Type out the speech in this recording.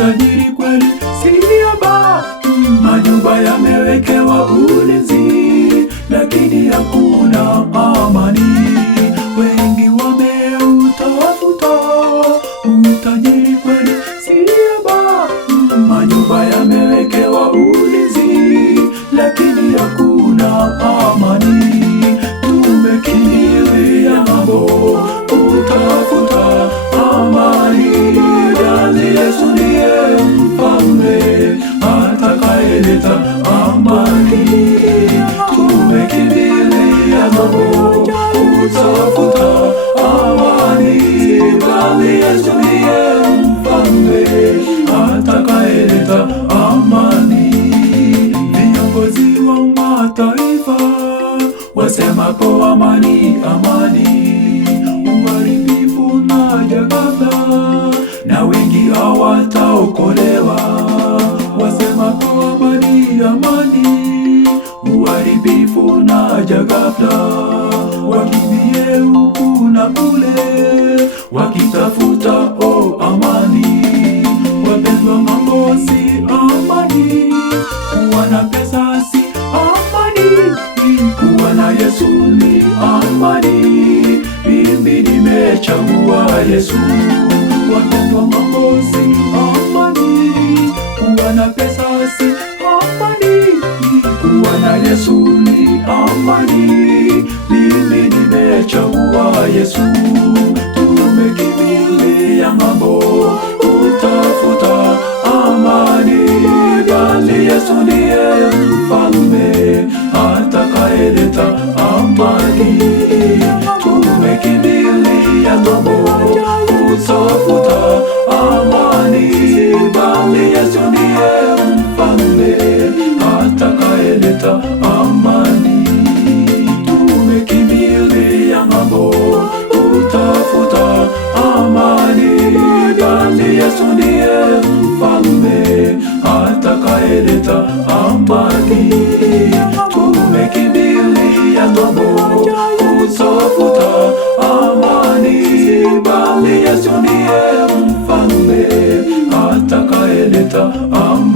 utajiri kweli si haba. Majumba yamewekewa ulinzi, lakini hakuna amani. Wengi wameutafuta utajiri kweli si haba. Majumba yamewekewa ulinzi, lakini hakuna amani. Tumekimbilia ng'ambo kutafuta amani, bali Yesu ndiye mfalme atakayeleta amani. Tumekimbilia ng'ambo kutafuta amani, bali Yesu ndiye mfalme atakayeleta amani. Viongozi wa mataifa wasemapo amani, amani, uharibifu na ghadhabu, na wengi hawataokolewa. Wasemapo amani, amani, uharibifu na ghadhabu, wakimbie huku na kule wakitafuta amani. Wapendwa, ng'ambo si amani, kuwa na pesa si amani, kuwa na Yesu ni amani. Mimi nimechagua Yesu. Wapendwa, ng'ambo si amani, kuwa na pesa si amani, kuwa na Yesu ni amani. Mimi nimechagua Yesu. Tumekimbilia ng'ambo kutafuta amani, bali Yesu ndiye mfalme atakayeleta amani. Tumekimbilia ng'ambo kutafuta amani, bali Yesu ndiye mfalme atakayeleta amani. Tumekimbilia ng'ambo kutafuta amani, bali Yesu ndiye mfalme atakayeleta amani. Tumekimbilia ng'ambo kutafuta amani, bali Yesu ndiye mfalme atakayeleta amani.